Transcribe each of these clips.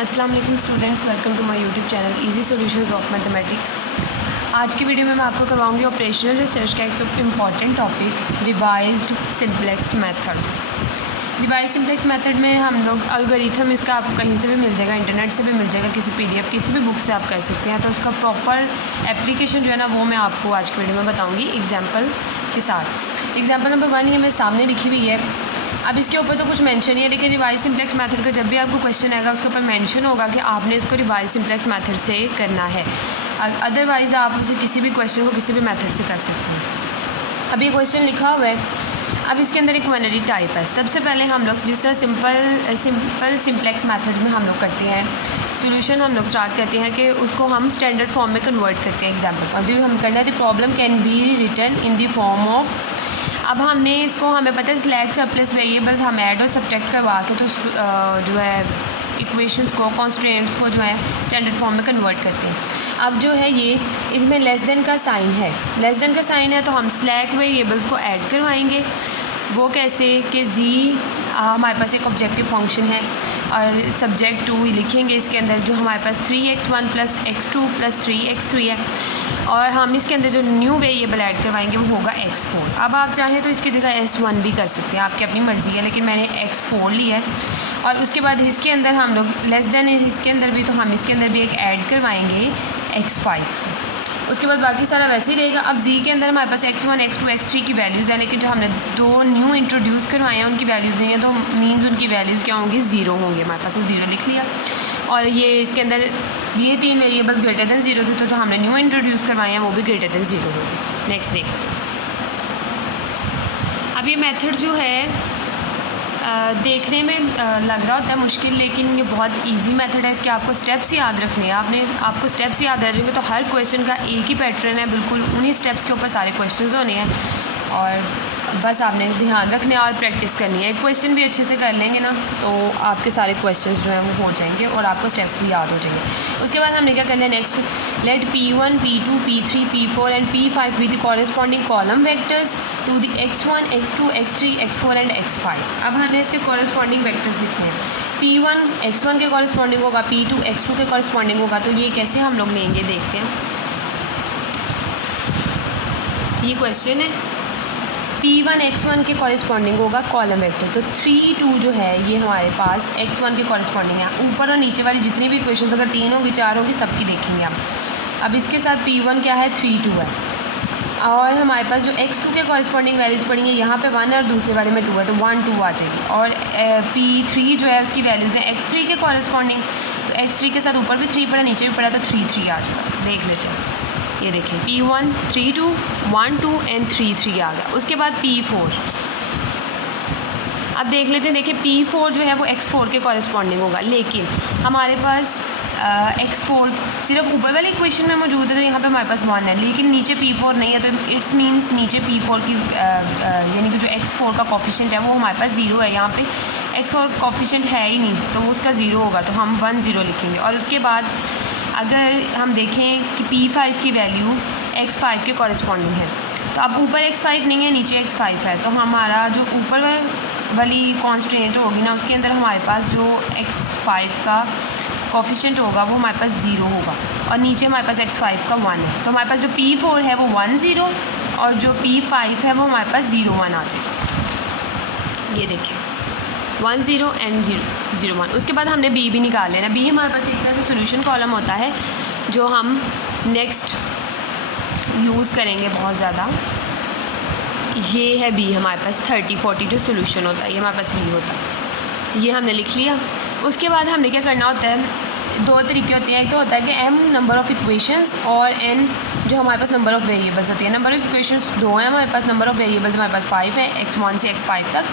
अस्सलाम वालेकुम students, welcome to my YouTube channel easy solutions of mathematics. आज की वीडियो में मैं आपको करवाऊंगी ऑपरेशनल रिसर्च का एक important topic revised simplex method. Revise simplex method में हम लोग अलगोरिथम, इसका आपको कहीं से भी मिल जाएगा, इंटरनेट से भी मिल जाएगा, किसी PDF किसी भी बुक से आप कर सकते हैं। तो उसका प्रॉपर एप्लीकेशन जो है ना वो मैं आपको आज की वीडियो में बताऊँगी एग्जाम्पल के साथ। एग्जाम्पल नंबर 1 ये मेरे सामने लिखी हुई है। अब इसके ऊपर तो कुछ मेंशन नहीं है, लेकिन रिवाइज सिंप्लेक्स मेथड का जब भी आपको क्वेश्चन आएगा उसके ऊपर मेंशन होगा कि आपने इसको रिवाइज सिंप्लेक्स मेथड से करना है। अदरवाइज़ आप उसे किसी भी क्वेश्चन को किसी भी मेथड से कर सकते हैं। अब ये क्वेश्चन लिखा हुआ है। अब इसके अंदर एक क्वेनरी टाइप है। सबसे पहले हम लोग जिस तरह सिंपल सिंप्लेक्स मेथड में हम लोग करते हैं, सॉल्यूशन हम लोग स्टार्ट करते हैं कि उसको हम स्टैंडर्ड फॉर्म में कन्वर्ट करते हैं। एग्जाम्पल अब हम करना है, the problem can be written in the form of. अब हमने इसको, हमें पता है स्लैग सरप्लस वेरिएबल्स हम ऐड और सब्ट्रैक्ट करवा के तो जो है इक्वेशंस को, कॉन्स्ट्रेंट्स को जो है स्टैंडर्ड फॉर्म में कन्वर्ट करते हैं। अब जो है ये इसमें लेस देन का साइन है, लेस देन का साइन है तो हम स्लैग वेरिएबल्स को ऐड करवाएंगे। वो कैसे कि जी हमारे पास एक ऑब्जेक्टिव फंक्शन है और सब्जेक्ट 2 लिखेंगे इसके अंदर, जो हमारे पास 3x1 + x2 + 3x3 है, और हम इसके अंदर जो न्यू वेरिएबल ऐड करवाएंगे वो होगा x4। अब आप चाहें तो इसकी जगह s1 भी कर सकते हैं, आपकी अपनी मर्ज़ी है, लेकिन मैंने x4 लिया है। और उसके बाद इसके अंदर हम लोग लेस देन इसके अंदर भी, तो हम इसके अंदर भी एक ऐड करवाएंगे x5। उसके बाद बाकी सारा वैसे ही रहेगा। अब जी के अंदर हमारे पास x1, x2, x3 की वैल्यूज़ हैं, लेकिन जो हमने 2 न्यू इंट्रोड्यूस करवाए हैं उनकी वैल्यूज़ नहीं है, तो मीन्स उनकी वैल्यूज़ क्या होंगी, 0 होंगे। हमारे पास वो 0 लिख लिया। और ये इसके अंदर ये 3 वेरिएबल्स ग्रेटर दैन 0 थे, तो जो हमने न्यू इंट्रोड्यूस करवाए हैं वो भी ग्रेटर दैन 0 होंगे। नेक्स्ट देख, अब ये मेथड जो है देखने में लग रहा होता है मुश्किल, लेकिन ये बहुत इजी मेथड है। इसके आपको स्टेप्स याद रखने हैं। आपको स्टेप्स याद रहेंगे तो हर क्वेश्चन का एक ही पैटर्न है, बिल्कुल उन्हीं स्टेप्स के ऊपर सारे क्वेश्चंस होने हैं, और बस आपने ध्यान रखना है और प्रैक्टिस करनी है। क्वेश्चन भी अच्छे से कर लेंगे ना तो आपके सारे क्वेश्चंस जो हैं वो हो जाएंगे और आपको स्टेप्स भी याद हो जाएंगे। उसके बाद हमने क्या करना है next, let P1, P2, P3, P4 and P5 be the corresponding column vectors to the x1, x2, x3, x4 and x5। अब हमने इसके कॉरेस्पॉन्डिंग वेक्टर्स लिखने हैं। P1 x1 के कॉरेस्पॉन्डिंग होगा, P2 x2 के कॉरेस्पॉन्डिंग होगा। तो ये कैसे हम लोग लेंगे देखते हैं। ये क्वेश्चन है, P1 x1 के कॉरेस्पॉन्डिंग होगा कॉलम वेक्टर, तो 3, 2 जो है ये हमारे पास x1 के कॉरेस्पॉन्डिंग है। ऊपर और नीचे वाली जितनी भी इक्वेशंस अगर 3 होंगी 4 होंगी सबकी देखेंगे आप। अब इसके साथ P1 क्या है, 3, 2 है, और हमारे पास जो x2 के कॉरेस्पॉन्डिंग वैल्यूज़ पड़ेंगी, यहाँ पे 1 है और दूसरे वाले में 2 है, तो 1, 2 आ जाएगी। और P3 जो है उसकी वैल्यूज़ हैं x3 के कॉरेस्पॉन्डिंग, तो x3 के साथ ऊपर भी 3 पड़ा नीचे भी पड़ा, तो 3, 3 आ जाएगा। देख लेते हैं, ये देखें P1 3, 2, 1, 2 एंड 3, 3 आ गया। उसके बाद P4, अब देख लेते हैं। देखिए P4 जो है वो x4 के कॉरेस्पॉन्डिंग होगा, लेकिन हमारे पास x4 सिर्फ ऊपर वाले इक्वेशन में मौजूद है, तो यहाँ पे हमारे पास 1 है, लेकिन नीचे P4 नहीं है, तो इट्स मीन्स नीचे P4 की यानी कि जो x4 का कॉफिशेंट है वो हमारे पास 0 है। यहाँ पे x4 कॉफिशेंट है ही नहीं, तो वो उसका 0 होगा, तो हम 1, 0 लिखेंगे। और उसके बाद अगर हम देखें कि P5 की वैल्यू x5 के कॉरेस्पॉन्डिंग है, तो अब ऊपर x5 नहीं है, नीचे x5 है, तो हमारा जो ऊपर वाली कॉन्स्टेंट होगी ना उसके अंदर हमारे पास जो x5 का कॉफिशेंट होगा वो हमारे पास 0 होगा, और नीचे हमारे पास x5 का 1 है, तो हमारे पास जो P4 है वो 1, 0, और जो P5 है वो हमारे पास 0, 1 आ जाएगा। ये देखिए 1, 0 एंड 0, 0, 1। उसके बाद हमने B भी निकाल लेना। B हमारे पास एक तरह से सोल्यूशन कॉलम होता है जो हम नेक्स्ट यूज़ करेंगे बहुत ज़्यादा। ये है B हमारे पास 30, 40 जो सोल्यूशन होता है ये हमारे पास B होता है। ये हमने लिख लिया। उसके बाद हमने क्या करना होता है, 2 तरीके होते हैं। एक तो होता है कि m नंबर ऑफ़ इक्वेशंस और n जो हमारे पास नंबर ऑफ़ वेरिएबल्स होती है। नंबर ऑफ़ इक्वेशंस 2 हैं हमारे पास, नंबर ऑफ़ वेरिएबल्स हमारे पास 5 है, x1 से x5 तक।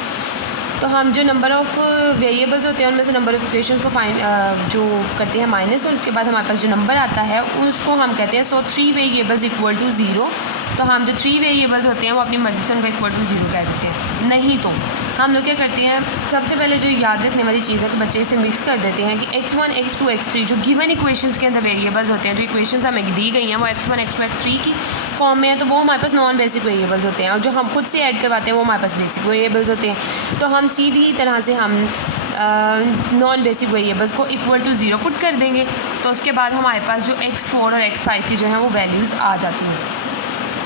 तो हम जो नंबर ऑफ़ वेरिएबल्स होते हैं उनमें से नंबर ऑफ़ इक्वेशंस को जो करते हैं माइनस, और उसके बाद हमारे पास जो नंबर आता है उसको हम कहते हैं 3 वेरिएबल्स इक्वल टू 0। तो हम जो 3 वेरिएबल्स होते हैं वो अपनी मर्ज़ी से उनका इक्वल टू 0 कह देते हैं। नहीं तो हम लोग क्या करते हैं, सबसे पहले जो याद रखने वाली चीज़ है कि बच्चे इसे मिक्स कर देते हैं कि x1, x2, x3 जो गिवन इक्वेशंस के अंदर वेरिएबल्स होते हैं, जो इक्वेशंस हमें दी गई हैं वो x1, x2, x3 की फॉर्म में है, तो वो हमारे पास नॉन बेसिक वेरिएबल्स होते हैं, और जो हम खुद से ऐड करवाते हैं वो हमारे पास बेसिक वेरिएबल्स होते हैं। तो हम सीधी तरह से हम नॉन बेसिक वेरिएबल्स को इक्वल टू 0 पुट कर देंगे, तो उसके बाद हमारे पास जो x4 और x5 की जो है वो वैल्यूज़ आ जाती हैं।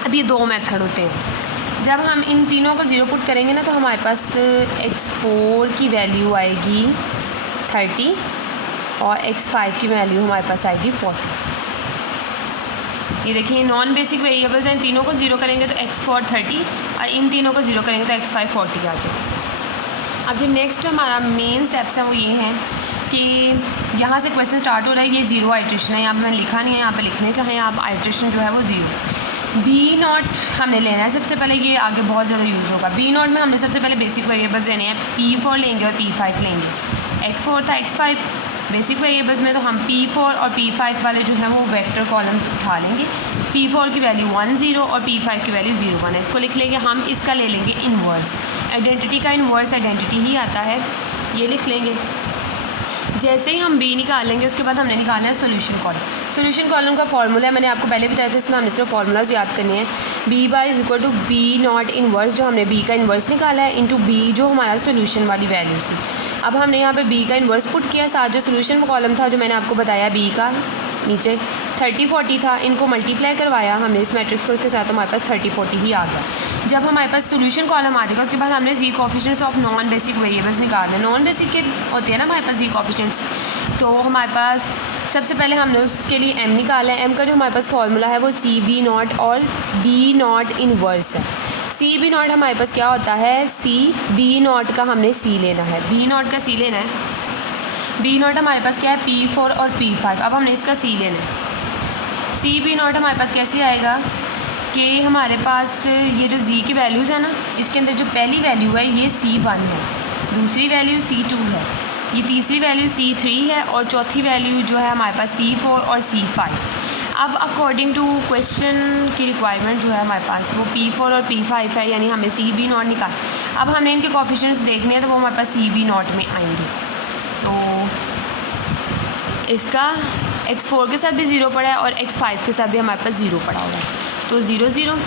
अब ये दो मेथड होते हैं। जब हम इन तीनों को 0 पुट करेंगे ना, तो हमारे पास x4 की वैल्यू आएगी 30 और x5 की वैल्यू हमारे पास आएगी 40। ये देखिए नॉन बेसिक वेरिएबल्स हैं, इन तीनों को 0 करेंगे तो x4 30 और इन तीनों को 0 करेंगे तो x5 40 आ जाएगा। अब जो नेक्स्ट हमारा मेन स्टेप्स है वो ये हैं कि यहाँ से क्वेश्चन स्टार्ट हो रहा है, ये 0 आइट्रेशन है, यहाँ पे मैंने लिखा नहीं है, यहाँ पे लिखने चाहें आप आइट्रेशन जो है वो 0। B0 हमने लेना है सबसे पहले, ये आगे बहुत ज़्यादा यूज़ होगा। B0 में हमने सबसे पहले बेसिक वेरिएबल्स लेने हैं, P4 लेंगे और P5 लेंगे। x4 था x5 बेसिक वेरिएबल्स में, तो हम P4 और P5 वाले जो हैं वो वेक्टर कॉलम्स उठा लेंगे। P4 की वैल्यू 1 0 और P5 की वैल्यू 0 1 है, इसको लिख लेंगे हम। इसका ले लेंगे इन्वर्स, आइडेंटिटी का इन्वर्स आइडेंटिटी ही आता है, ये लिख लेंगे। जैसे ही हम B निकाल लेंगे उसके बाद हमने निकालना है सोल्यूशन कॉलम। सोल्यूशन कॉलम का फॉर्मूला है, मैंने आपको पहले बताया था, इसमें हमने सिर्फ फार्मूलाज याद करने हैं। B bar is equal to B0 inverse, जो हमने B का इन्वर्स निकाला है, इंटू B जो हमारा सोल्यूशन वाली वैल्यू थी। अब हमने यहाँ पे B का इन्वर्स पुट किया, साथ जो सोल्यूशन कॉलम था जो मैंने आपको बताया B का नीचे 30 40 था, इनको मल्टीप्लाई करवाया हमने इस मैट्रिक्स को, इसके साथ हमारे पास 30 40 ही आ गया। जब हमारे पास सोल्यूशन कॉलम आ जाएगा उसके बाद हमने Z coefficients of non basic variables निकालना है। नॉन बेसिक के होते हैं ना हमारे पास Z कोएफिशिएंट्स, तो हमारे पास सबसे पहले हमने उसके लिए M निकाला है। M का जो हमारे पास फार्मूला है वो CB0 और B0 इन्वर्स है। CB0 हमारे पास क्या होता है, CB0 का हमने C लेना है, B0 का C लेना है। B0 हमारे पास क्या है, P4 और P5, अब हमने इसका C लेना है। CB0 हमारे पास कैसे आएगा कि हमारे पास ये जो Z की वैल्यूज़ है ना, इसके अंदर जो पहली वैल्यू है ये C1 है, दूसरी वैल्यू C2 है, ये तीसरी वैल्यू C3 है और चौथी वैल्यू जो है हमारे पास C4 और C5। अब अकॉर्डिंग टू क्वेश्चन की रिक्वायरमेंट जो है हमारे पास वो P4 और P5 है, यानी हमें CB0 निकाल। अब हमने इनके कोएफिशिएंट्स देखने हैं तो वो हमारे पास CB0 में आएंगे। तो इसका x4 के साथ भी 0 पड़ा है और x5 के साथ भी हमारे पास 0 पड़ा हुआ है, तो 0 0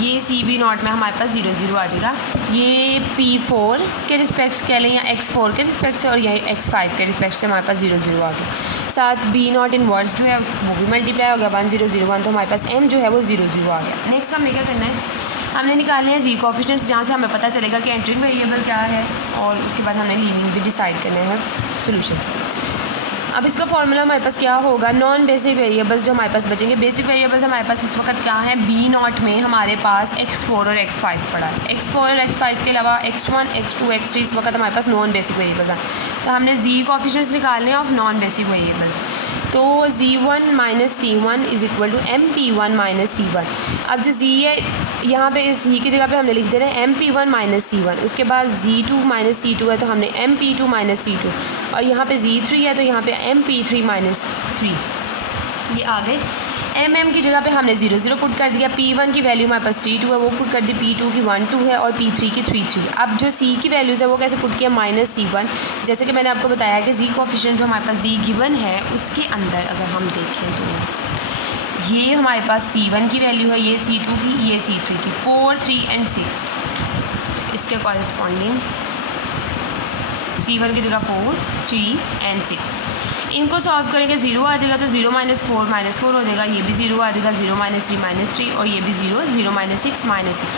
ये CB0 में हमारे पास 0 0 आ जाएगा। ये P4 के रिस्पेक्ट कह लें या x4 के रिस्पेक्ट से, और यही x5 के रिस्पेक्ट से हमारे पास 0 0 आ गया। साथ B0 इन्वर्स जो है वो भी मल्टीप्लाई हो गया 1 0 0 1, तो हमारे पास M जो है वो 0 0 आ गया। नेक्स्ट हमने क्या करना है, हमने निकालने हैं Z कोएफिशिएंट्स, जहाँ से हमें पता चलेगा कि एंटरिंग वेरिएबल क्या है, और उसके बाद हमने लीविंग भी डिसाइड करना है सोल्यूशन से। अब इसका फॉर्मूला हमारे पास क्या होगा, नॉन बेसिक वेरिएबल्स जो हमारे पास बचेंगे। बेसिक वेरिएबल्स हमारे पास इस वक्त क्या है, B0 में हमारे पास x4 और x5 पड़ा है। x4 और x5 के अलावा x1 x2 x3 इस वक्त हमारे पास नॉन बेसिक वेरिएबल्स हैं, तो हमने Z कोएफिशिएंट्स निकालने हैं ऑफ नॉन बेसिक वेरिएबल्स। तो Z1 minus C1 is equal to MP1 minus C1। अब जो Z है यहाँ पे इस Z की जगह पे हमने लिख दे रहे हैं MP1 माइनस C1, उसके बाद Z2 माइनस C2 है तो हमने MP2 माइनस C2, और यहाँ पे Z3 है तो यहाँ पे MP3 माइनस 3, ये आ गए। MM की जगह पे हमने 0 0 पुट कर दिया। P1 की वैल्यू हमारे पास 3 2 है, वो पुट कर दी। P2 की 1 2 है और P3 की 3 3। अब जो C की वैल्यूज़ है वो कैसे पुट किया, माइनस C1। जैसे कि मैंने आपको बताया कि Z कोएफिशिएंट जो हमारे पास Z गिवन है उसके अंदर अगर हम देखें तो ये हमारे पास C1 की वैल्यू है, ये C2 की, ये C3 की, 4 3 एंड 6 इसके कॉरेस्पॉन्डिंग C1 की जगह 4 3 एंड 6। इनको सॉल्व करेंगे 0 आ जाएगा, तो 0 माइनस 4 हो जाएगा, ये भी 0 आ जाएगा, 0 माइनस 3 और ये भी 0 0 माइनस 6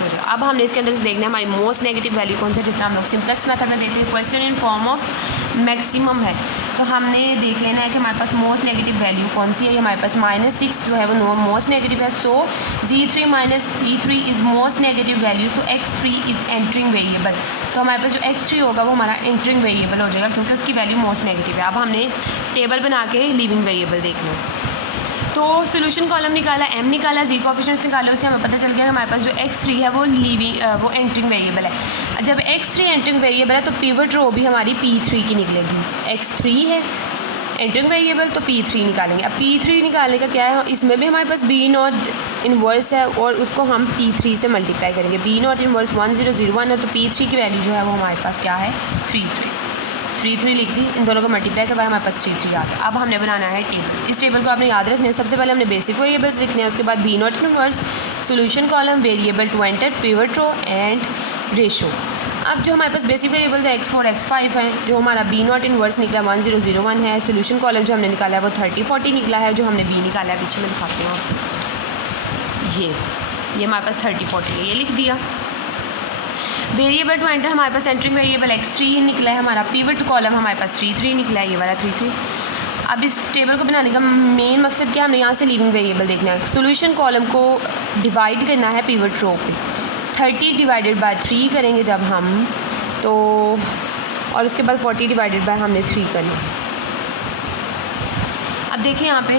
हो जाएगा। अब हमने इसके अंदर से देखना है हमारी मोस्ट नेगेटिव वैल्यू कौन सा, जिस तरह हम लोग सिंप्लेक्स मेथड में देते हैं, question in form of maximum है, तो हमने देख लेना है कि हमारे पास मोस्ट नेगेटिव वैल्यू कौन सी है। हमारे पास -6 जो है वो मोस्ट नेगेटिव है, सो Z3 minus C3 is most negative value, so x3 is entering variable. तो हमारे पास जो x3 होगा वो हमारा एंटरिंग वेरिएबल हो जाएगा क्योंकि उसकी वैल्यू मोस्ट नेगेटिव है। अब हमने टेबल बना के लीविंग वेरिएबल देखना है, तो सोल्यूशन कॉलम निकाला, M निकाला, Z कोएफिशिएंट्स निकाला, उससे हमें पता चल गया कि हमारे पास जो x3 है वो वो एंटरिंग वेरिएबल है। जब x3 एंटरिंग वेरिएबल है तो पिवट रो भी हमारी P3 की निकलेगी। x3 है एंटरिंग वेरिएबल तो P3 निकालेंगे। अब P3 निकालने का क्या है, इसमें भी हमारे पास B0 इन्वर्स है और उसको हम P3 से मल्टीप्लाई करेंगे। B0 इन्वर्स 1 0 0 1 है, तो P3 की वैल्यू जो है वो हमारे पास क्या है 3 3 लिख दी, इन दोनों को मल्टीप्लाई करवाया, हमारे पास 3 3 आ गया। अब हमने बनाना है टेबल। इस टेबल को आपने याद रखना है, सबसे पहले हमने बेसिक वेरिएबल्स लिखने हैं, उसके बाद B0 inverse, solution column, variable to enter, pivot row and ratio. अब जो हमारे पास बेसिक वेरिएबल्स है x4 x5 है, जो हमारा b0 इनवर्स निकला 1001 है, सोल्यूशन कॉलम जो हमने निकाला है वो 3040 निकला है, जो हमने b निकाला है पीछे मैं दिखाती हूँ आपको, ये हमारे पास 3040 है, ये लिख दिया। वेरिएबल टू एंटर हमारे पास एंटरिंग वेरिएबल x3 निकला है हमारा, पिवट कॉलम हमारे पास 3 निकला है, ये वाला 3। अब इस टेबल को बनाने का मेन मकसद क्या, हमने यहाँ से लीविंग वेरिएबल देखना है। सोल्यूशन कॉलम को डिवाइड करना है पिवट रो पे, 30 डिवाइडेड बाय 3 करेंगे जब हम, तो और उसके बाद 40 डिवाइडेड बाय हमने 3 करना। अब देखिए यहाँ पे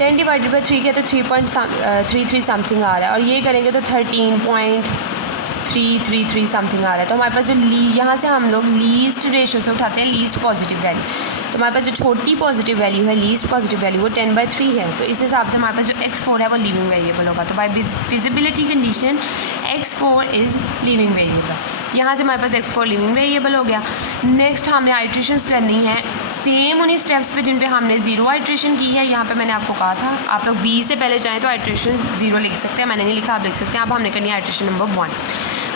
10 डिवाइडेड बाय 3 किया तो 3.33 समथिंग आ रहा है, और ये करेंगे तो 13.333 समथिंग आ रहा है। तो हमारे पास जो यहाँ से हम लोग लीस्ट रेशो से उठाते हैं लीस्ट पॉजिटिव वैल्यू, तो हमारे पास जो छोटी पॉजिटिव वैल्यू है, लीस्ट पॉजिटिव वैल्यू, वो 10/3 है। तो इस हिसाब से हमारे पास जो x4 है वो लीविंग वेरिएबल होगा। तो by feasibility condition x4 is leaving variable. यहाँ से हमारे पास x4 लीविंग वेरिएबल हो गया। नेक्स्ट हमें आइट्रेशंस करनी है सेम उन्हीं स्टेप्स पे जिन पे हमने 0 आइट्रेशन की है। यहाँ पे मैंने आपको कहा था आप लोग b से पहले चाहें तो आइट्रेशन 0 लिख सकते हैं, मैंने नहीं लिखा, आप लिख सकते हैं। अब हमने करनी है आइट्रेशन नंबर 1।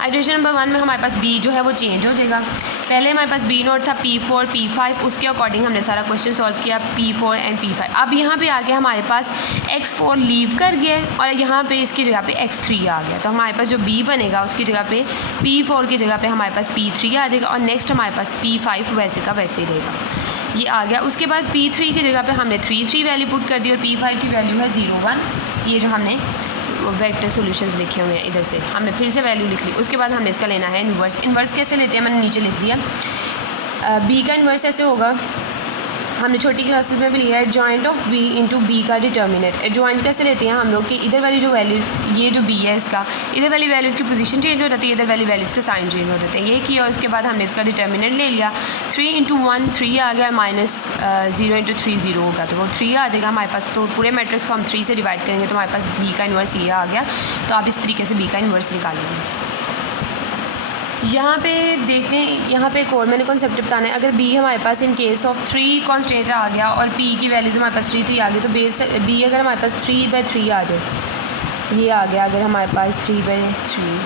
आइट्रेशन नंबर 1 में हमारे पास b जो है वो चेंज हो जाएगा। पहले हमारे पास b0 था, p4 p5, उसके अकॉर्डिंग हमने सारा क्वेश्चन सॉल्व किया, p4 एंड p5। अब यहाँ पे आके हमारे पास x4 लीव कर गया और यहाँ पे इसकी जगह पे x3 आ गया। तो हमारे पास जो b बनेगा उसकी जगह पे p4 की जगह पे हमारे पास p3 आ जाएगा, और नेक्स्ट हमारे पास p5 वैसे का वैसे ही रहेगा, ये आ गया। उसके बाद p3 की जगह पे हमने 3 वैल्यू पुट कर दी, और p5 की वैल्यू है 0 1। ये जो हमने वेक्टर सॉल्यूशंस लिखे हुए हैं इधर से हमने फिर से वैल्यू लिख ली। उसके बाद हमने इसका लेना है इन्वर्स। इन्वर्स कैसे लेते हैं मैंने नीचे लिख दिया। b का इन्वर्स ऐसे होगा, हमने छोटी क्लासेस में भी लिया है, adjoint of b into B का डिटर्मिनेंट। एडजॉइंट कैसे लेते हैं हम लोग कि इधर वाली जो वैल्यूज़, ये जो b है इसका, इधर वाली वैल्यूज़ की पोजीशन चेंज हो जाती है, इधर वाली वैल्यूज़ के साइन चेंज हो जाते हैं, ये किया। उसके बाद हमने इसका डिटर्मिनेंट ले लिया, 3 × 1 3 आ गया, -0 × 3 0 होगा, तो वो 3 आ जाएगा हमारे पास। तो पूरे मैट्रिक्स को हम 3 से डिवाइड करेंगे तो हमारे पास b का इन्वर्स ये आ गया। तो आप इस तरीके से b का इन्वर्स निकालेंगे। यहाँ पे देखें, यहाँ पे एक और मैंने कॉन्सेप्ट बताना है। अगर b हमारे पास इन केस ऑफ 3 कॉन्स्टेंट आ गया और p की वैल्यूज़ हमारे पास 3 आ गई, तो बेस b अगर हमारे पास 3/3 आ जाए, ये आ गया अगर हमारे पास 3/3,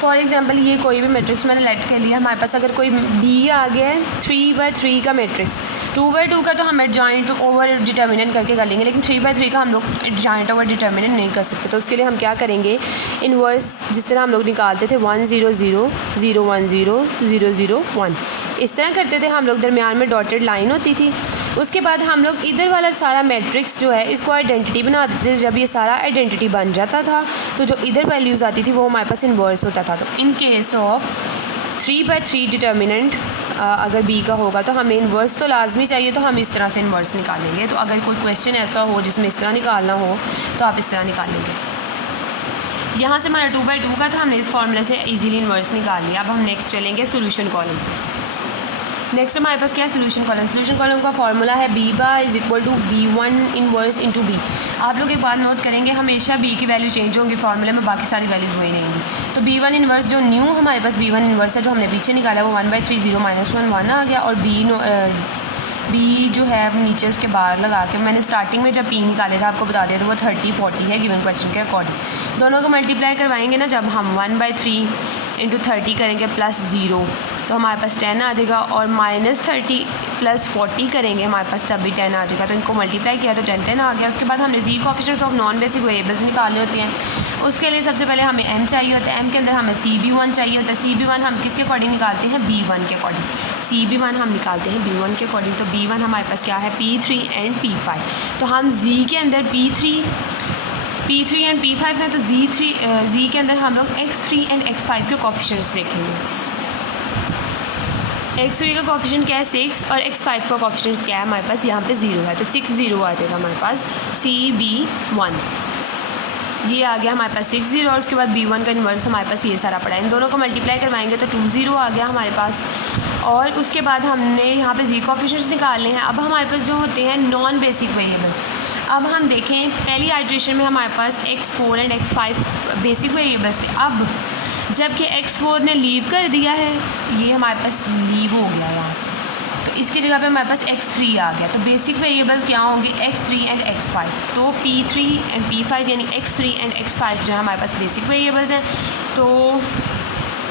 फॉर एग्जांपल ये कोई भी मैट्रिक्स मैंने लेट कर लिया, हमारे पास अगर कोई b आ गया है 3/3 का मैट्रिक्स, 2/2 का तो हम एडजॉइंट ओवर डिटर्मिनेंट करके कर लेंगे, लेकिन 3/3 का हम लोग एडजॉइंट ओवर डिटर्मिनेंट नहीं कर सकते। तो उसके लिए हम क्या करेंगे, इन्वर्स जिस तरह हम लोग निकालते थे 1 0 0 0 1 0 0 0 1, इस तरह करते थे हम लोग, दरमियान में डॉटेड लाइन होती थी। उसके बाद हम लोग इधर वाला सारा मैट्रिक्स जो है इसको आइडेंटिटी बना देते थे। जब ये सारा आइडेंटिटी बन जाता था तो जो इधर वैल्यूज़ आती थी वो हमारे पास इन्वर्स होता था। तो इन केस ऑफ 3/3 डिटर्मिनेंट अगर b का होगा तो हमें इन्वर्स तो लाजमी चाहिए, तो हम इस तरह से इन्वर्स निकालेंगे। तो अगर कोई क्वेश्चन ऐसा हो जिसमें इस तरह निकालना हो तो आप इस तरह निकालेंगे। यहाँ से हमारा 2/2 का था, हमने इस फॉर्मूले से इजीली इन्वर्स निकाल लिया। अब हम नेक्स्ट चलेंगे सोल्यूशन कॉलम। नेक्स्ट हमारे पास क्या है, सोल्यूशन कॉलम। सोल्यूशन कॉलम का फॉर्मूला है b bar is equal to b1 inverse into b। आप लोग एक बात नोट करेंगे, हमेशा b की वैल्यू चेंज होंगी फॉर्मूले में, बाकी सारी वैल्यूज़ वही रहेंगी। तो b1 इनवर्स जो न्यू हमारे पास b1 इनवर्स है जो हमने पीछे निकाला वो 1/3 0 -1 1 आ गया, और b जो है नीचे उसके बाहर लगा के मैंने स्टार्टिंग में जब p निकाले था आपको बता दिया, तो वो 30 40 है गिवन क्वेश्चन के अकॉर्डिंग। दोनों को मल्टीप्लाई करवाएंगे ना, जब हम 1/3 × 30 करेंगे प्लस 0 तो हमारे पास 10 आ जाएगा, और -30 + 40 करेंगे हमारे पास तब भी 10 आ जाएगा। तो इनको मल्टीप्लाई किया तो 10 आ गया। उसके बाद हमने z coefficients of non basic variables निकालने होते हैं। उसके लिए सबसे पहले हमें m चाहिए होता है, m के अंदर हमें CB1 चाहिए होता है। CB1 हम किसके अकॉर्डिंग निकालते हैं, B1 के अकॉर्डिंग। CB1 हम निकालते हैं B1 के अकॉर्डिंग। तो B1 हमारे पास क्या है, P3 एंड P5। तो हम z के अंदर P3 एंड P5 है, तो z के अंदर हम लोग x3 एंड x5 के कोएफिशिएंट्स देखेंगे। x3 का कोएफिशिएंट क्या है 6, और x5 का कोएफिशिएंट क्या है हमारे पास यहाँ पे 0 है, तो 6 0 आ जाएगा हमारे पास CB1। ये आ गया हमारे पास 6 0, और उसके बाद B1 का इन्वर्स हमारे पास ये सारा पड़ा है। इन दोनों को मल्टीप्लाई करवाएंगे तो 2 0 आ गया हमारे पास। और उसके बाद हमने यहाँ पे z कोएफिशिएंट्स निकालने हैं। अब हमारे पास जो होते हैं नॉन बेसिक वेरिएबल्स, अब हम देखें पहली आइट्रेशन में हमारे पास x4 and x5 basic variables थे। अब जबकि x4 ने लीव कर दिया है, ये हमारे पास लीव हो गया यहाँ से, तो इसकी जगह पे हमारे पास x3 आ गया। तो बेसिक वेरिएबल्स क्या होंगे, x3 एंड x5। तो P3 एंड P5 यानी x3 एंड x5 जो है हमारे पास बेसिक वेरिएबल्स हैं। तो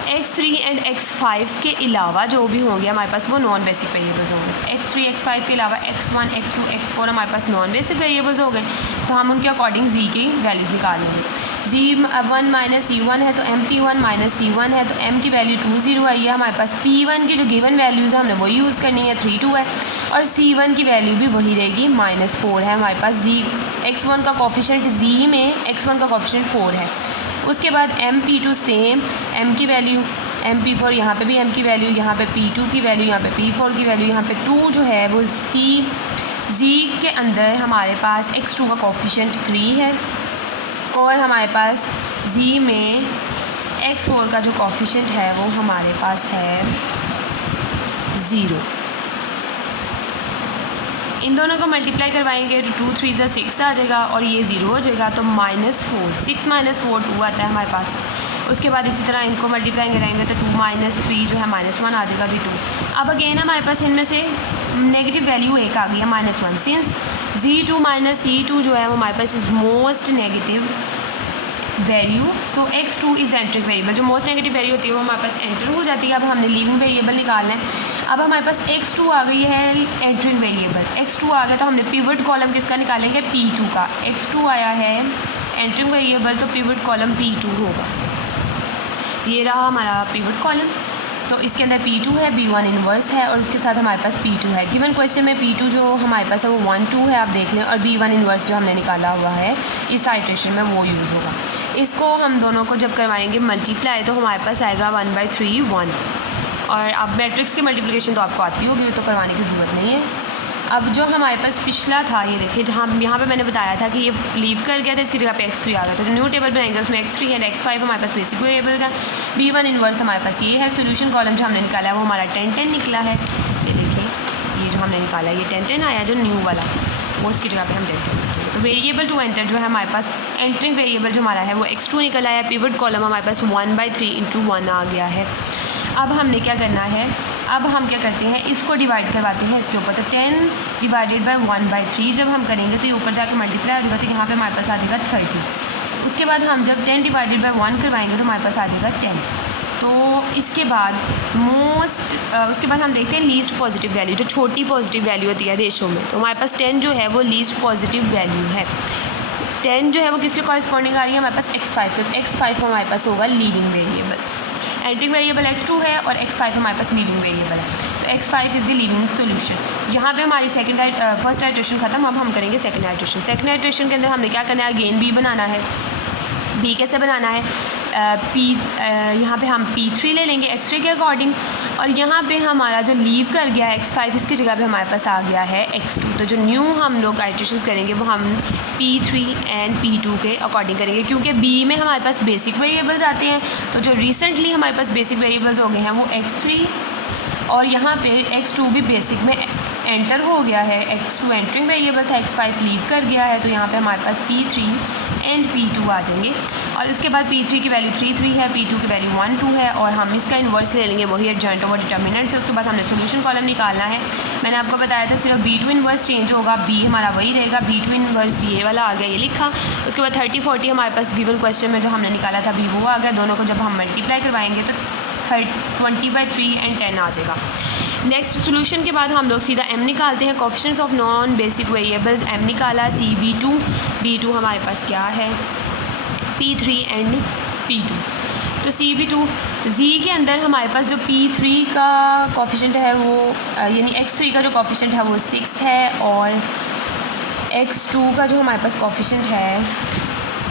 x3 एंड x5 के अलावा जो भी होंगे हमारे पास वो नॉन बेसिक वेरिएबल्स होंगे। तो x3 x5 के अलावा x1 x2 x4 हमारे पास नॉन बेसिक वेरिएबल्स हो गए, तो हम उनके अकॉर्डिंग z की वैल्यूज़ निकाल लेंगे। z1 माइनस c1 है तो mp1 माइनस c1 है, तो m की वैल्यू 2 0 आई है हमारे पास। p1 की जो गिवन वैल्यूज़ है हमने वही यूज़ करनी है, 3 2 है, और c1 की वैल्यू भी वही रहेगी, -4 है हमारे पास। x1 का कोफिशिएंट z में x1 का कोफिशिएंट 4 है। उसके बाद mp2 सेम, m की वैल्यू mp4, यहाँ पे भी m की वैल्यू, यहाँ पे p2 की वैल्यू, यहाँ पे p4 की वैल्यू, यहाँ पे 2 जो है वो z के अंदर हमारे पास x2 का कोफिशिएंट 3 है, और हमारे पास z में x4 का जो कोफिशिएंट है वो हमारे पास है 0। इन दोनों को मल्टीप्लाई करवाएंगे तो 2 3 ज़ा 6 आ जाएगा और ये 0 हो जाएगा, तो -4, 6 - 4 2 आता है हमारे पास। उसके बाद इसी तरह इनको मल्टीप्लाई कराएंगे तो 2 - 3 जो है -1 आ जाएगा, भी 2। अब अगेन हमारे पास इनमें से नेगेटिव वैल्यू एक आ गई है -1, सिंस z2 - c2 जो है वो हमारे पास is most negative value, so x2 is entering variable. जो मोस्ट नेगेटिव वैल्यू होती है वो हमारे पास एंटर हो जाती है। अब हमने लीविंग वेरिएबल निकालना है। अब हमारे पास x2 आ गई है एंटरिंग वेरिएबल, x2 आ गया तो हमने पिवट कॉलम किसका निकालेंगे, p2 का। x2 आया है एंटरिंग वेरिएबल, तो पिवट कॉलम p2 होगा। ये रहा हमारा पिवट कॉलम, तो इसके अंदर p2 है, b1 इन्वर्स है, और उसके साथ हमारे पास p2 है। गिवन क्वेश्चन में p2 जो हमारे पास है वो 1 2 है, आप देख लें, और b1 इन्वर्स जो हमने निकाला हुआ है इस आइट्रेशन में वो यूज़ होगा। इसको हम दोनों को जब करवाएंगे मल्टीप्लाई तो हमारे पास आएगा 1/3 1। और अब मैट्रिक्स की मल्टीप्लिकेशन तो आपको आती होगी, तो करवाने की ज़रूरत नहीं है। अब जो हमारे पास पिछला था, ये देखिए, जहाँ यहाँ पे मैंने बताया था कि ये लीव कर गया था, इसकी जगह पे x3 आ गया, तो जो न्यू टेबल बनाएंगे उसमें x3 एंड x5 हमारे पास बेसिक वेरिएबल्स हैं। b1 इन्वर्स हमारे पास ये है। सोल्यूशन कॉलम जो हमने निकाला है वो हमारा 10 10 निकला है। ये देखिए, ये जो हमने निकाला है ये 10 10 आया, जो न्यू वाला, वो उसकी जगह पे हम 10 10 लिखेंगे। तो वेरिएबल टू एंटर जो है हमारे पास, एंटरिंग वेरिएबल जो हमारा है वो x2 निकल आया। पिवट कॉलम हमारे पास 1/3 × 1 आ गया है। अब हमने क्या करना है, अब हम क्या करते हैं, इसको डिवाइड करवाते हैं इसके ऊपर। तो 10 डिवाइडेड बाय 1/3 जब हम करेंगे तो ये ऊपर जाके मल्टीप्लाई हो जाएगा, तो यहाँ पे हमारे पास आ जाएगा 30। उसके बाद हम जब 10 डिवाइडेड बाय 1 करवाएंगे तो हमारे पास आ जाएगा 10। तो इसके बाद उसके बाद हम देखते हैं लीस्ट पॉजिटिव वैल्यू, जो छोटी पॉजिटिव वैल्यू होती है रेशो में। तो हमारे पास 10 जो है वो लीस्ट पॉजिटिव वैल्यू है। 10 जो है वो किसके कॉरस्पॉन्डिंग आ रही है, हमारे पास x5 के। तो x5 हमारे पास होगा leaving variable. Entering variable x2 है और x5 हमारे पास लीविंग वेरिएबल है, तो x5 is the leaving solution. यहाँ पे हमारी फर्स्ट आइट्रेशन ख़त्म। अब हम करेंगे सेकंड आइट्रेशन। सेकंड आइट्रेशन के अंदर हमने क्या करना है, अगेन b बनाना है। b कैसे बनाना है, यहाँ पे हम p3 ले लेंगे x3 के अकॉर्डिंग, और यहाँ पे हमारा जो लीव कर गया है x5, इसकी जगह पे हमारे पास आ गया है x2। तो जो न्यू हम लोग आइट्रेशंस करेंगे वो हम p3 एंड p2 के अकॉर्डिंग करेंगे, क्योंकि b में हमारे पास बेसिक वेरिएबल्स आते हैं। तो जो रिसेंटली हमारे पास बेसिक वेरिएबल्स हो गए हैं वो x3, और यहाँ पे x2 भी बेसिक में एंटर हो गया है। x2 एंटरिंग वेरिएबल था, x5 लीव कर गया है, तो यहाँ पे हमारे पास p3 एंड p2 आ जाएंगे। और उसके बाद p3 की वैल्यू 3 3 है, p2 की वैल्यू 1 2 है, और हम इसका इन्वर्स ले लेंगे, वही एडजॉइंट ओवर डिटर्मिनेंट से। उसके बाद हमने सोल्यूशन कॉलम निकालना है। मैंने आपको बताया था सिर्फ b2 इन्वर्स चेंज होगा, b हमारा वही रहेगा। b2 इन्वर्स ये वाला आ गया, ये लिखा। उसके बाद 30 40 हमारे पास गिवन क्वेश्चन में जो हमने निकाला था b वो आ गया। दोनों को जब हम मल्टीप्लाई करवाएंगे तो 20/3 एंड 10 आ जाएगा। नेक्स्ट सोल्यूशन के बाद हम लोग सीधा m निकालते हैं। Coefficients of non basic variables m निकाला, b2 हमारे पास क्या है, p3 एंड p2। तो b2 z के अंदर हमारे पास जो p3 का कोफिशिएंट है वो यानी x3 का जो कोफिशिएंट है वो 6 है, और x2 का जो हमारे पास कोफिशिएंट है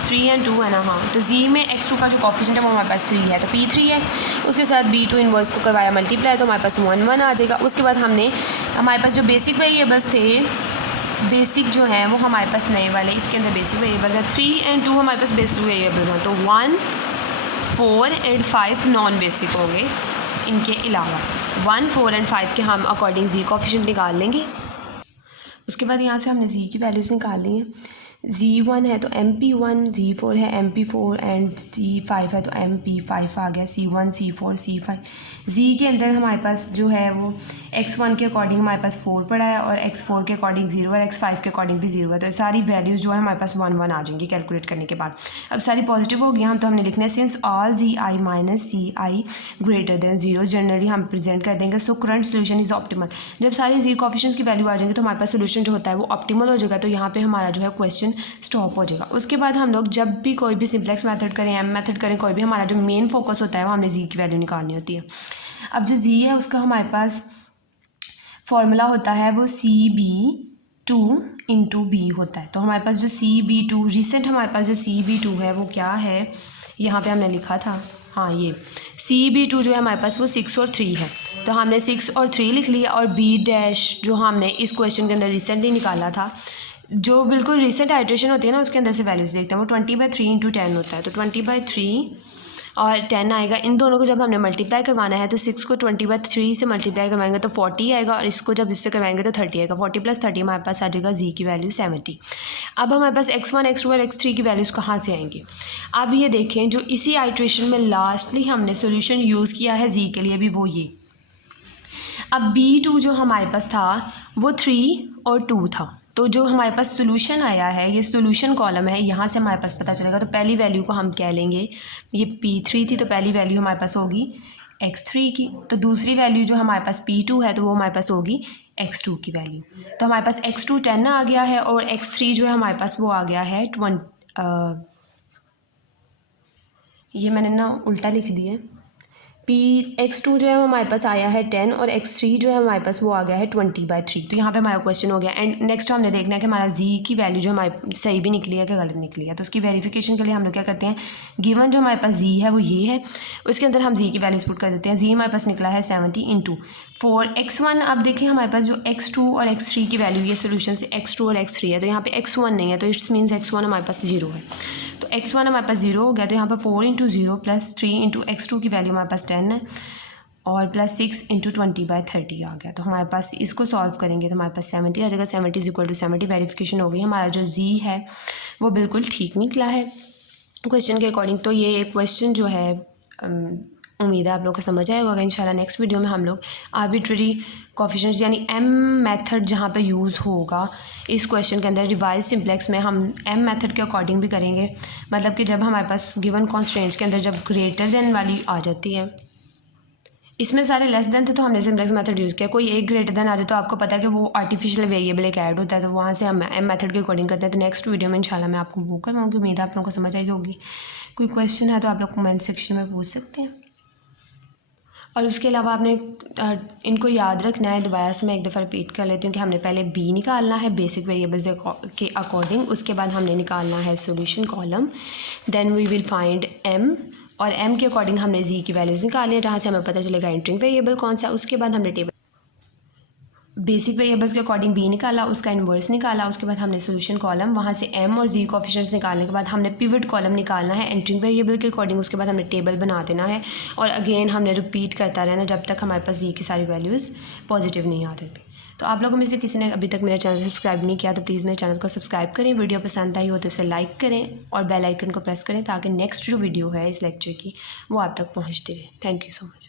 3 एंड 2 है ना, हाँ। तो z में x2 का जो कोफिशिएंट है वो हमारे पास 3 है, तो p3 है। उसके साथ b2 इन्वर्स को करवाया मल्टीप्लाई, तो हमारे पास 1 1 आ जाएगा। उसके बाद हमने हमारे पास जो बेसिक वेरिएबल्स थे, बेसिक जो हैं वो हमारे पास नए वाले, इसके अंदर बेसिक वेरिएबल्स हैं 3 एंड 2 हमारे पास बेसिक वेरिएबल्स हैं। तो 1 4 एंड 5 नॉन बेसिक होंगे। इनके अलावा 1 4 एंड 5 के हम अकॉर्डिंग z कोफिशिएंट निकाल लेंगे। उसके बाद यहाँ से हमने z की वैल्यूज़ निकाल ली हैं। Z1 है तो MP1, Z4 है MP4 एंड Z5 है तो MP5 आ गया, C1 C4 C5। Z के अंदर हमारे पास जो है वो X1 के अकॉर्डिंग हमारे पास 4 पड़ा है और X4 के अकॉर्डिंग 0 और X5 के अकॉर्डिंग भी 0 है। तो सारी वैल्यूज़ जो है हमारे पास 1 1 आ जाएंगी कैलकुलेट करने के बाद। अब सारी पॉजिटिव हो गई हम, तो हमने लिखना है since all ZI minus CI greater than 0 generally हम प्रेजेंट कर देंगे so current solution is optimal. जब सारी Z कोएफिशिएंट्स की वैल्यू आ जाएंगी तो हमारे पास सोल्यूशन जो होता है वो ऑप्टिमल हो जाएगा। तो यहाँ पे हमारा जो है क्वेश्चन स्टॉप हो जाएगा। उसके बाद हम लोग जब भी कोई भी सिंप्लेक्स मेथड करें, M मेथड करें, कोई भी हमारा जो मेन फोकस होता है वो हमने Z की वैल्यू निकालनी होती है। अब जो Z है उसका हमारे पास फॉर्मूला होता है वो CB2 इंटू B होता है। तो हमारे पास जो CB2 रिसेंट हमारे पास जो CB2 है वो क्या है, यहाँ पे हमने लिखा था, हाँ ये CB2 जो है हमारे पास वो 6 और 3 है। तो हमने 6 और 3 लिख लिया और B डैश जो हमने इस क्वेश्चन के अंदर रिसेंटली निकाला था, जो बिल्कुल रिसेंट आइट्रेशन होती है ना उसके अंदर से वैल्यूज़ देखते हैं, वो 20/3 इंटू 10 होता है। तो 20/3 और 10 आएगा। इन दोनों को जब हमने मल्टीप्लाई करवाना है तो 6 को 20/3 से मल्टीप्लाई करवाएंगे तो 40 आएगा और इसको जब इससे करवाएंगे तो 30 आएगा। 40 + 30 हमारे पास आ जाएगा Z की वैल्यू 70। अब हमारे पास X1 X2 और X3 की वैल्यूज़ कहाँ से आएंगी। अब ये देखें जो इसी आइट्रेशन में लास्टली हमने सोल्यूशन यूज़ किया है Z के लिए भी वो ये। अब B2 जो हमारे पास था वो 3 और 2 था। तो जो हमारे पास सोल्यूशन आया है ये सोल्यूशन कॉलम है, यहाँ से हमारे पास पता चलेगा। तो पहली वैल्यू को हम कह लेंगे, ये P3 थी तो पहली वैल्यू हमारे पास होगी X3 की। तो दूसरी वैल्यू जो हमारे पास P2 है तो वो हमारे पास होगी X2 की वैल्यू। तो हमारे पास X2 10 आ गया है और X3 जो है हमारे पास वो आ गया है ये मैंने ना उल्टा लिख दिया। X2 जो है हमारे पास आया है 10 और X3 जो है हमारे पास वो आ गया है 20/3। तो यहाँ पे हमारा क्वेश्चन हो गया। एंड नेक्स्ट हमने देखना है कि हमारा Z की वैल्यू जो हमारे सही भी निकली है कि गलत निकली है। तो उसकी वेरिफिकेशन के लिए हम लोग क्या करते हैं, गिवन जो हमारे पास Z है वो ये है, उसके अंदर हम Z की वैल्यूज पुट कर देते हैं। Z हमारे पास निकला है 70 इंटू 4 X1। अब देखें हमारे पास जो X2 और X3 की वैल्यू ये सोल्यूशन से X2 और X3 है, तो यहाँ पे X1 नहीं है तो इट्स मीन्स X1 हमारे पास 0 है। तो X1 हमारे पास 0 हो गया। तो यहाँ पर 4 × 0 + 3 × X2 की वैल्यू हमारे पास 10 है और +6 × 20/30 आ गया। तो हमारे पास इसको सॉल्व करेंगे तो हमारे पास 70 आ जाएगा। 70 = 70 वेरिफिकेशन हो गई। हमारा जो Z है वो बिल्कुल ठीक निकला है क्वेश्चन के अकॉर्डिंग। तो ये क्वेश्चन जो है उम्मीद है आप लोगों को समझ आएगा। इंशाल्लाह नेक्स्ट वीडियो में हम लोग आर्बिट्रेरी कोएफिशिएंट्स यानी M मेथड जहाँ पे यूज़ होगा इस क्वेश्चन के अंदर रिवाइज सिंप्लेक्स में हम M मेथड के अकॉर्डिंग भी करेंगे। मतलब कि जब हमारे पास गिवन कॉन्स्टेंट्स के अंदर जब ग्रेटर देन वाली आ जाती है, इसमें सारे लेस देन थे तो हमने सिंप्लेक्स मेथड यूज़ किया। कोई एक ग्रेटर देन आ जाए तो आपको पता है कि वो आर्टिफिशियल वेरिएबल एक ऐड होता है, तो वहाँ से हम M मेथड के अकॉर्डिंग करते हैं। तो नेक्स्ट वीडियो में इंशाल्लाह मैं आपको वो करवाऊँगी। उम्मीद है आप लोगों को समझ आई होगी। कोई क्वेश्चन है तो आप लोग कमेंट सेक्शन में पूछ सकते हैं। और उसके अलावा आपने इनको याद रखना है। दोबारा से मैं एक दफ़ा रिपीट कर लेती हूँ कि हमने पहले B निकालना है बेसिक वेरिएबल्स के अकॉर्डिंग, उसके बाद हमने निकालना है solution column, then we will find M और M के अकॉर्डिंग हमने Z की वैल्यूज़ निकालनी है जहाँ से हमें पता चलेगा एंटरिंग वेरिएबल कौन सा। उसके बाद हमने टेबल बेसिक वेरिएबल्स के अकॉर्डिंग B निकाला, उसका इन्वर्स निकाला। उसके बाद हमने सोल्यूशन कॉलम, वहाँ से M और Z कोएफिशिएंट्स निकालने के बाद हमने पिवट कॉलम निकालना है एंटरिंग वेरिएबल के अकॉर्डिंग। उसके बाद हमने टेबल बना देना है और अगेन हमने रिपीट करता रहना जब तक हमारे पास Z की सारी वैल्यूज़ पॉजिटिव नहीं आ जाती। तो आप लोगों में से किसी ने अभी तक मेरा चैनल सब्सक्राइब नहीं किया तो प्लीज़ मेरे चैनल को सब्सक्राइब करें। वीडियो पसंद आई हो तो इसे लाइक करें और बेल आइकन को प्रेस करें ताकि नेक्स्ट जो वीडियो है इस लेक्चर की वो आप तक पहुँचती रहे। Thank you so much.